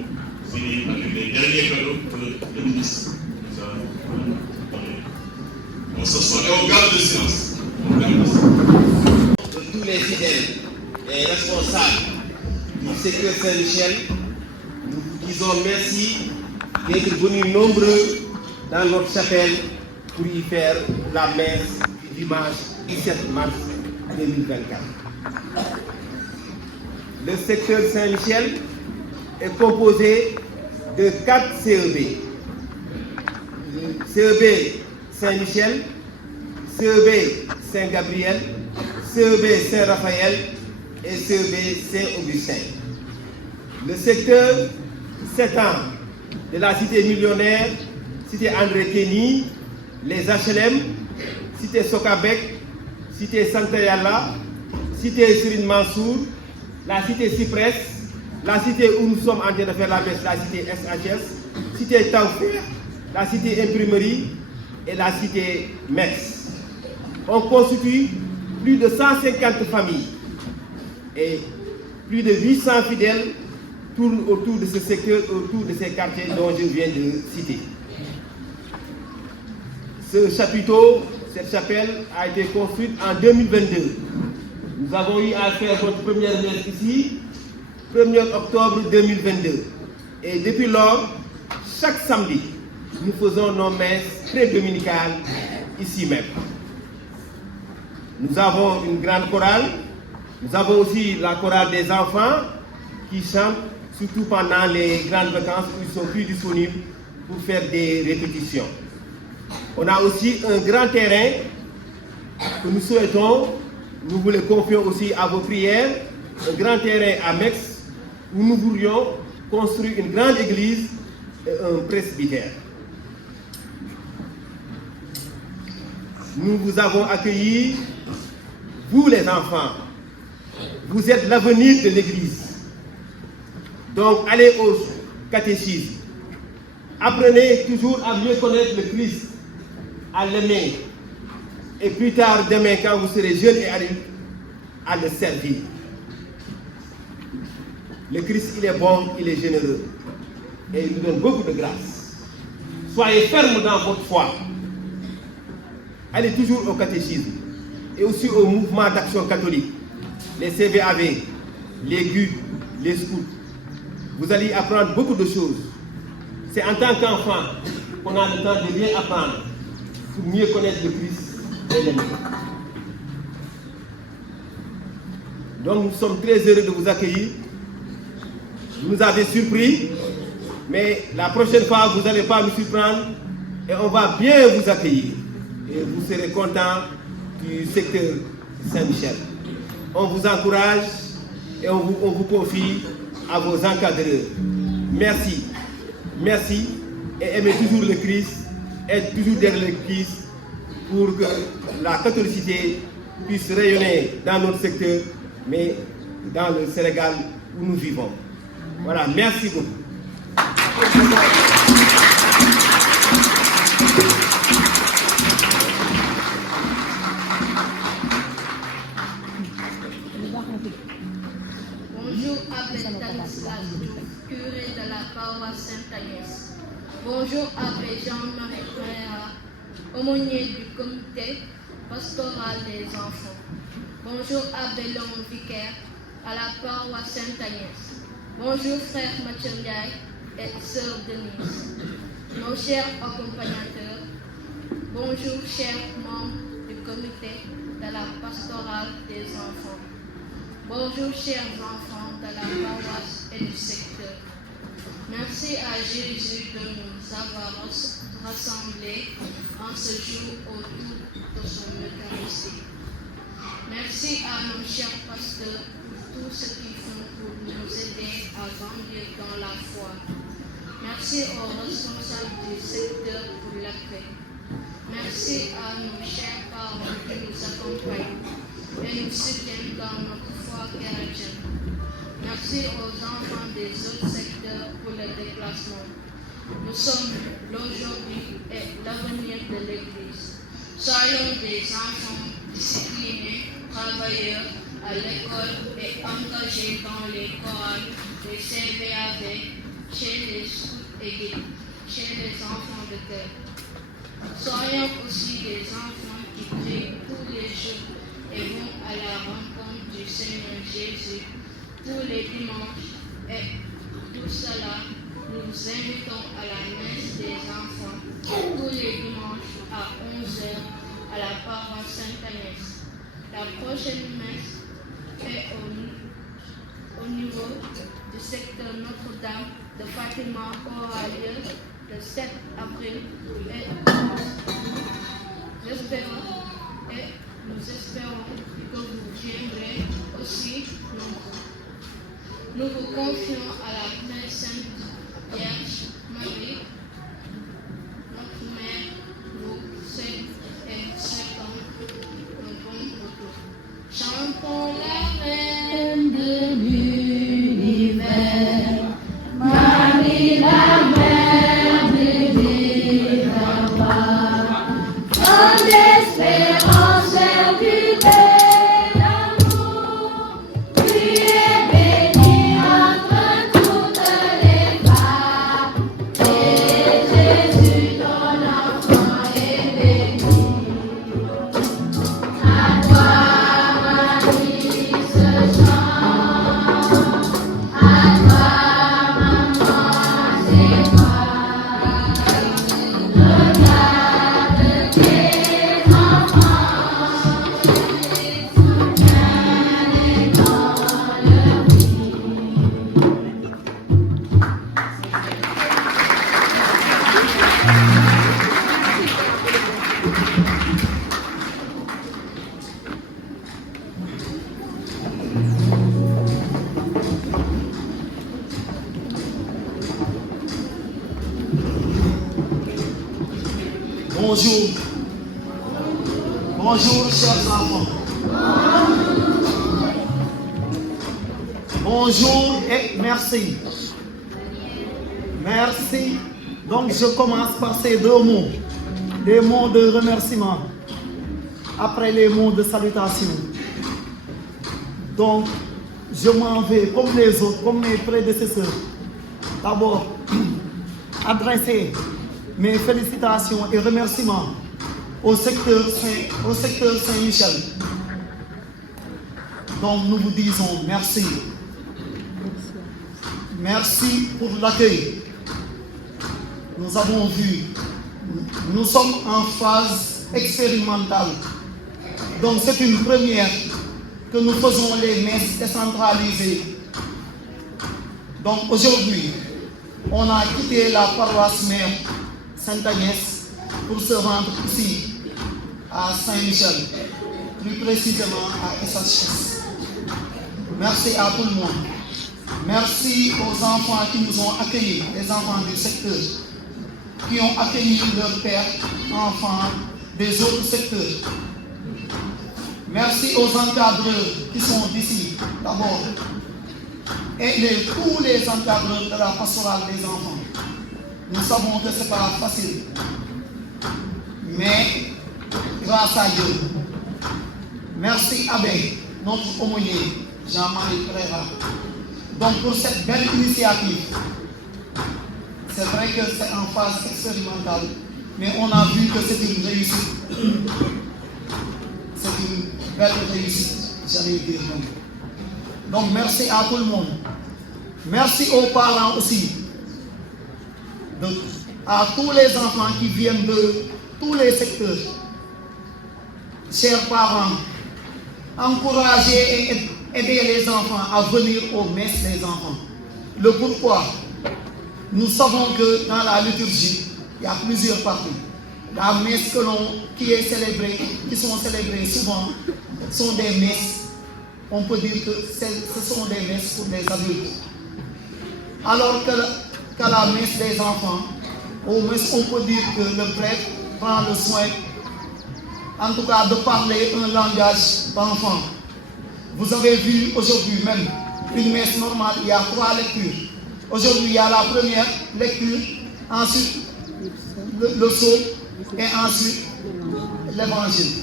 finir avec les derniers cadeaux que le ministre nous a donnés. On s'assoit et on garde le silence. De tous les fidèles et responsables du secteur Saint-Michel, nous vous disons merci d'être venus nombreux dans notre chapelle pour y faire la messe du dimanche 17 mars 2024. Le secteur Saint-Michel est composé de 4 CEB. CEB Saint-Michel, CEB Saint-Gabriel, CEB Saint-Raphaël et CEB Saint-Augustin. Le secteur s'étend de la cité millionnaire, cité André Kenny, les HLM, cité Sokabek, cité Santa Yala, cité Serine Mansour, la cité Cyprès, la cité où nous sommes en train de faire la messe, la cité SHS, cité Taoufir, la cité Imprimerie et la cité MEX. On constitue plus de 150 familles et plus de 800 fidèles tournent autour de ce secteur, autour de ces quartiers dont je viens de citer. Ce chapiteau, cette chapelle a été construite en 2022. Nous avons eu à faire notre première messe ici, 1er octobre 2022. Et depuis lors, chaque samedi, nous faisons nos messes pré-dominicales ici même. Nous avons une grande chorale. Nous avons aussi la chorale des enfants qui chantent, surtout pendant les grandes vacances où ils sont plus disponibles pour faire des répétitions. On a aussi un grand terrain que nous souhaitons, nous vous le confions aussi à vos prières, un grand terrain à Mex où nous voulions construire une grande église et un presbytère. Nous vous avons accueillis, vous les enfants, vous êtes l'avenir de l'église. Donc allez au catéchisme, apprenez toujours à mieux connaître le Christ, à l'aimer, et plus tard demain quand vous serez jeune et adulte, à le servir. Le Christ, il est bon, il est généreux, et il nous donne beaucoup de grâce. Soyez fermes dans votre foi. Allez toujours au catéchisme et aussi au mouvement d'action catholique, les CVAV, les GU, les scouts. Vous allez apprendre beaucoup de choses. C'est en tant qu'enfant qu'on a le temps de bien apprendre pour mieux connaître le Christ et l'aimer. Donc nous sommes très heureux de vous accueillir. Vous nous avez surpris, mais la prochaine fois, vous n'allez pas nous surprendre et on va bien vous accueillir. Et vous serez contents du secteur Saint-Michel. On vous encourage et on vous confie à vos encadreurs. Merci. Merci et aimez toujours le Christ, êtes toujours derrière le Christ pour que la catholicité puisse rayonner dans notre secteur, mais dans le Sénégal où nous vivons. Voilà, merci beaucoup. Bonjour Abbé Stanislas, curé de la paroisse Sainte-Agnès. Bonjour Abbé Jean-Marie Pereira, aumônier du comité pastoral des enfants. Bonjour Abbé Long, vicaire à la paroisse Sainte-Agnès. Bonjour frère Mathieu Ndiaye et sœur Denise. Nos chers accompagnateurs, Bonjour, chers membres du comité de la pastorale des enfants. Bonjour, chers enfants de la paroisse et du secteur. Merci à Jésus de nous avoir rassemblés en ce jour autour de son Eucharistie. Merci à nos chers pasteurs pour tout ce qu'ils font pour nous aider à grandir dans la foi. Merci aux responsables du secteur pour l'accueil. Merci à nos chers parents qui nous accompagnent et nous soutiennent dans notre foi chrétienne. Merci aux enfants des autres secteurs pour le déplacement. Nous sommes l'aujourd'hui et l'avenir de l'Église. Soyons des enfants disciplinés, travailleurs à l'école et engagés dans les chorales, les CVAV, chez les scouts et guides, chez les enfants de cœur. Soyons aussi des enfants qui prient tous les jours et vont à la rencontre du Seigneur Jésus tous les dimanches. Et tout cela, nous invitons à la messe des enfants tous les dimanches à 11h à la paroisse Sainte-Agnès. La prochaine messe est au niveau du secteur Notre-Dame de Fatima aura lieu le 7 avril et nous espérons que vous viendrez aussi nombreux. Nous vous confions à la très sainte Vierge Marie, notre mère, nous souhaitons un bon retour. Chantons la reine de l'univers, Marie la mère de Jéhovah, grande espérance du bel amour, tu es bénie entre toutes les femmes, et Jésus ton enfant est béni. À toi Marie ce chant, à toi maman c'est toi, regarde tes enfants, soutiens-les dans leur vie. Bonjour. Bonjour, chers enfants. Bonjour et merci. Merci. Donc, je commence par ces deux mots. Des mots de remerciement. Après les mots de salutation. Donc, je m'en vais comme les autres, comme mes prédécesseurs. D'abord, adresser mes félicitations et remerciements au secteur Saint-Michel. Donc nous vous disons merci. Merci pour l'accueil. Nous avons vu, nous sommes en phase expérimentale. Donc c'est une première que nous faisons les messes décentralisées. Donc aujourd'hui, on a quitté la paroisse mère Sainte-Agnès pour se rendre ici à Saint-Michel, plus précisément à SHS. Merci à tout le monde. Merci aux enfants qui nous ont accueillis, les enfants du secteur, qui ont accueilli leurs pères, enfants des autres secteurs. Merci aux encadreurs qui sont d'ici, d'abord, et tous les encadreurs de la pastorale des enfants. Nous savons que ce n'est pas facile, mais grâce à Dieu. Merci Abbé, notre aumônier, Jean-Marie Pereira. Donc pour cette belle initiative, c'est vrai que c'est en phase expérimentale, mais on a vu que c'est une réussite. C'est une belle réussite, j'allais dire même. Donc merci à tout le monde. Merci aux parents aussi. Donc, à tous les enfants qui viennent de tous les secteurs. Chers parents, encouragez et aidez les enfants à venir aux messes des enfants. Le pourquoi? Nous savons que dans la liturgie, il y a plusieurs parties. La messe qui sont célébrées souvent sont des messes, on peut dire que ce sont des messes pour les adultes. Alors qu'à la messe des enfants, au moins on peut dire que le prêtre prend le soin, en tout cas de parler un langage d'enfant. Vous avez vu aujourd'hui même une messe normale, il y a 3 lectures. Aujourd'hui, il y a la première lecture, ensuite le psaume et ensuite l'évangile.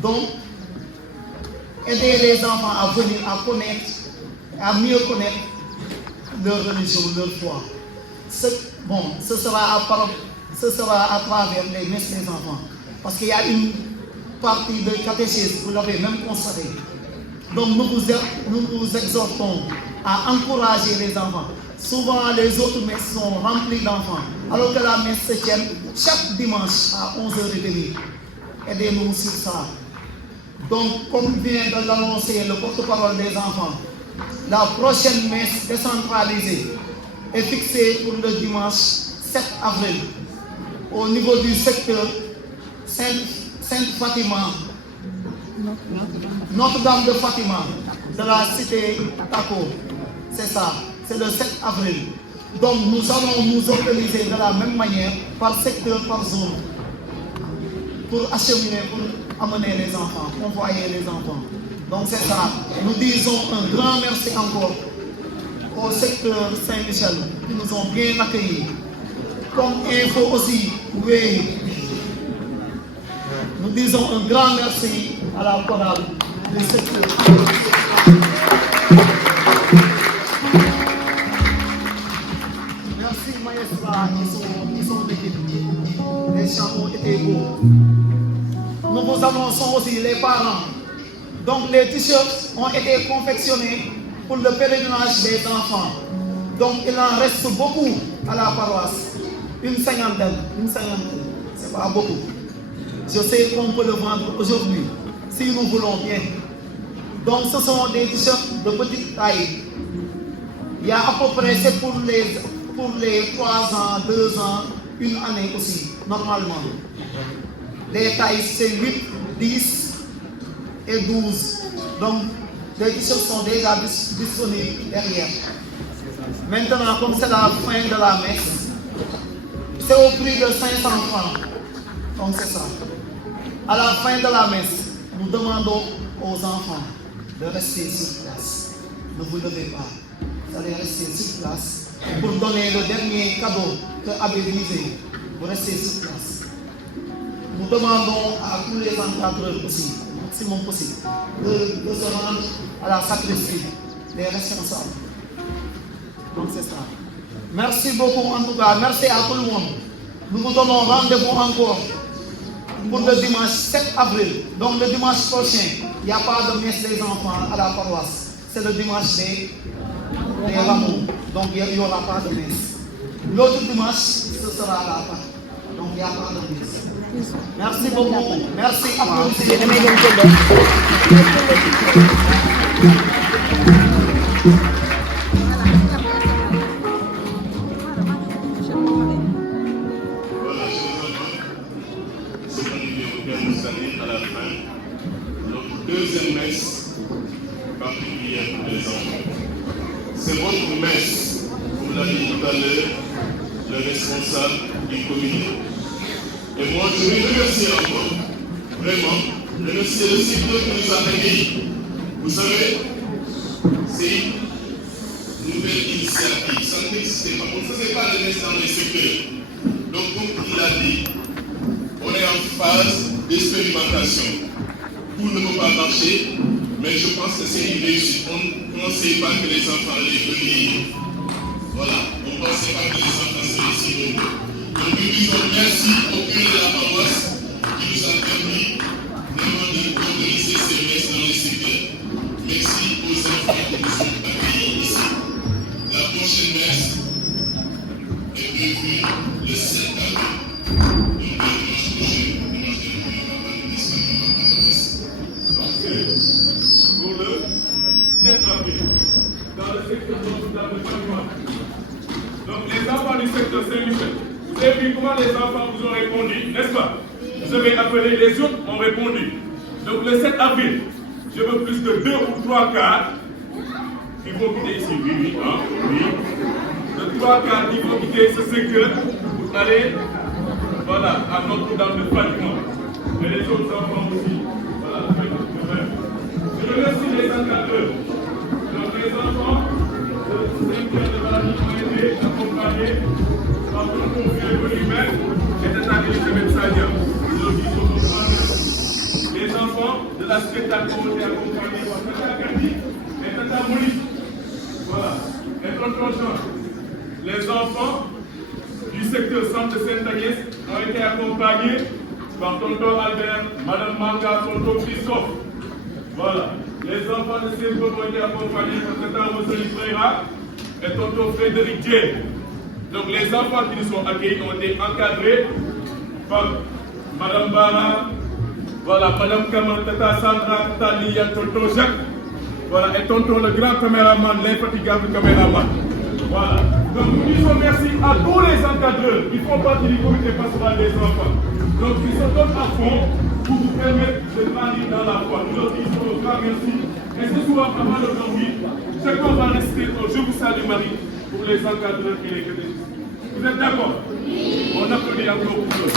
Donc, aider les enfants à venir à connaître, à mieux connaître leur religion, leur foi. Ce sera à travers les messes des enfants. Parce qu'il y a une partie de catéchisme, vous l'avez même constaté. Donc nous vous exhortons à encourager les enfants. Souvent les autres messes sont remplies d'enfants, alors que la messe se tient chaque dimanche à 11h30. Aidez-nous sur ça. Donc comme vient de l'annoncer le porte-parole des enfants, la prochaine messe décentralisée est fixée pour le dimanche 7 avril au niveau du secteur Sainte Fatima, Notre-Dame de Fatima, de la cité Tako. C'est ça, c'est le 7 avril. Donc nous allons nous organiser de la même manière, par secteur, par zone, pour acheminer, pour amener les enfants, envoyer les enfants. Donc c'est ça. Nous disons un grand merci encore au secteur Saint-Michel qui nous ont bien accueillis. Comme info aussi, oui. Nous disons un grand merci à la chorale du secteur. Merci Maestra qui sont d'équipe. Les chants ont été beaux. Nous vous annonçons aussi les parents. Donc les t-shirts ont été confectionnés pour le pèlerinage des enfants. Donc il en reste beaucoup à la paroisse. Une cinquantaine, c'est pas beaucoup. Je sais qu'on peut le vendre aujourd'hui, si nous voulons bien. Donc ce sont des t-shirts de petite taille. Il y a à peu près, c'est pour les 3 ans, 2 ans, 1 année aussi, normalement. Les tailles c'est 8, 10 et 12. Donc les t-shirts sont déjà disponibles derrière. Maintenant, comme c'est la fin de la messe, c'est au prix de 500 francs. Donc c'est ça. À la fin de la messe, nous demandons aux enfants de rester sur place. Ne vous levez pas. Vous allez rester sur place pour donner le dernier cadeau que Abbé disait. Vous restez sur place. Nous demandons à tous les encadreurs aussi, maximum possible, de se rendre à la sacristie, les responsables. Donc c'est ça. Merci beaucoup en tout cas. Merci à tout le monde. Nous vous donnons rendez-vous encore pour le dimanche 7 avril. Donc le dimanche prochain, il n'y a pas de messe des enfants à la paroisse. C'est le dimanche des rameaux. Donc il n'y aura pas de messe. L'autre dimanche, ce sera à la Pâque. Donc il n'y a pas de messe. Merci beaucoup. Merci à tous. À la fin, notre deuxième messe particulière pour les enfants. C'est votre messe, comme l'a dit tout à l'heure le responsable du comité. Et moi, je vais remercier encore, vraiment, remercier le secteur qui nous a accueillis. Vous savez, c'est une nouvelle initiative, ça n'existait pas. Donc, ça, ce n'est pas le messe dans les secteurs. Donc, comme il l'a dit, on est en phase d'expérimentation. Tout ne peut pas marcher, mais je pense que c'est une réussite. On ne pensait pas que les enfants allaient venir. Voilà, on ne pensait pas que les enfants seraient si nombreux. Donc nous disons merci au curé de la paroisse qui nous a permis vraiment d'organiser ces messes dans les secteurs. Merci aux enfants qui nous ont accueillis ici. La prochaine messe est prévue le 7 avril. de Saint-Michel. Vous avez vu comment les enfants vous ont répondu, n'est-ce pas? Vous avez appelé, les autres ont répondu. Donc le 7 avril, je veux plus de 2 ou 3 quarts qui vont quitter ici. Oui. De 3 quarts qui vont quitter ce secteur pour aller, voilà, à Notre-Dame de Fatima. Et les autres enfants aussi. Voilà, je remercie les encadreurs. Donc les enfants de 5e de maladie ont été accompagnés par le conseil lui-même et de la Elisabeth Sadia. Les enfants de la spectacle ont été accompagnés par Tata Gandhi et Tata Monique. Voilà. Et tonton Jean. Les enfants du secteur centre de Sainte-Agnès ont été accompagnés par tonton Albert, Madame Manga, tonton Christophe. Voilà. Les enfants de ces groupes ont été accompagnés par Tata Rosalie Freira et tonton Frédéric Dieu. Donc les enfants qui nous sont accueillis ont été encadrés par Madame Bara, voilà, Madame Kaman, Tata Sandra, Tata Liliane, tonton Jacques, voilà, et tonton le grand caméraman, l'infatigable caméraman. Voilà. Donc nous disons merci à tous les encadreurs qui font partie du comité pastoral des enfants. Donc ils se donnent à fond pour vous permettre de grandir dans la foi. Nous leur disons un grand merci. Et ce soir, avant de dormir, chacun va rester au Je vous salue Marie pour les encadreurs et les catéchistes. Vous êtes d'accord? Oui. On applaudit encore pour eux.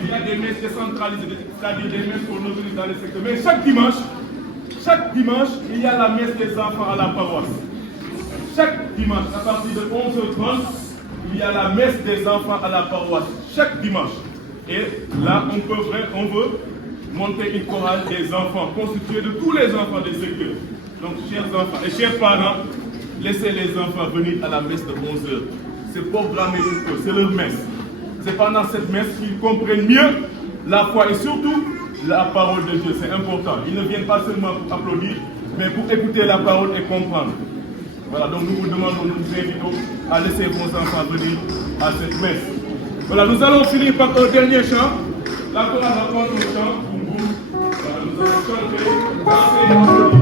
Il y a des messes décentralisées, c'est-à-dire des messes qu'on organise dans les secteurs. Mais chaque dimanche, il y a la messe des enfants à la paroisse. Chaque dimanche, à partir de 11h30, il y a la messe des enfants à la paroisse. Chaque dimanche. Et là, on veut monter une chorale des enfants, constituée de tous les enfants des secteurs. Donc, chers enfants et chers parents, laissez les enfants venir à la messe de 11h. C'est programmé pour eux, c'est leur messe. C'est pendant cette messe qu'ils comprennent mieux la foi et surtout la parole de Dieu. C'est important. Ils ne viennent pas seulement pour applaudir, mais pour écouter la parole et comprendre. Voilà, donc nous vous demandons, nous vous invitons à laisser vos enfants venir à cette messe. Voilà, nous allons finir par un dernier chant. La chorale va prendre le chant. Voilà, nous allons chanter, danser et applaudir.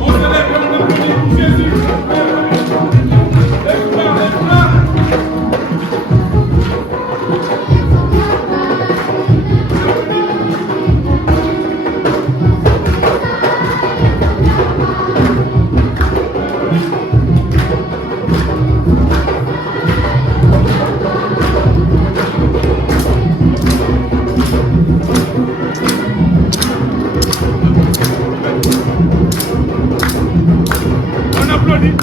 On se lève et on applaudit pour Jésus. On applaudit.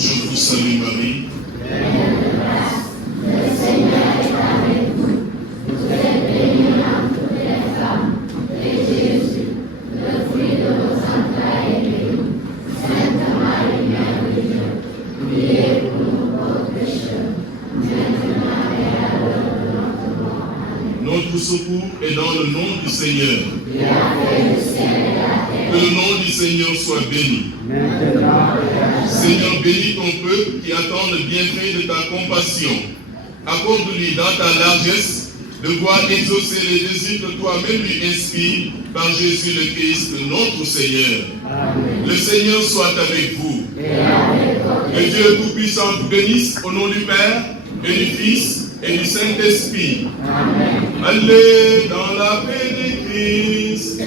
Je vous salue Marie. Notre secours est dans le nom du Seigneur. Que le nom du Seigneur soit béni. Seigneur, bénis ton peuple qui attend le bienfait de ta compassion. Accorde-lui dans ta largesse de voir exaucer les désirs que toi-même lui inspires par Jésus le Christ, notre Seigneur. Amen. Le Seigneur soit avec vous. Que Dieu Tout-Puissant vous bénisse au nom du Père et du Fils et du Saint-Esprit. Amen. Allez dans la paix de Christ.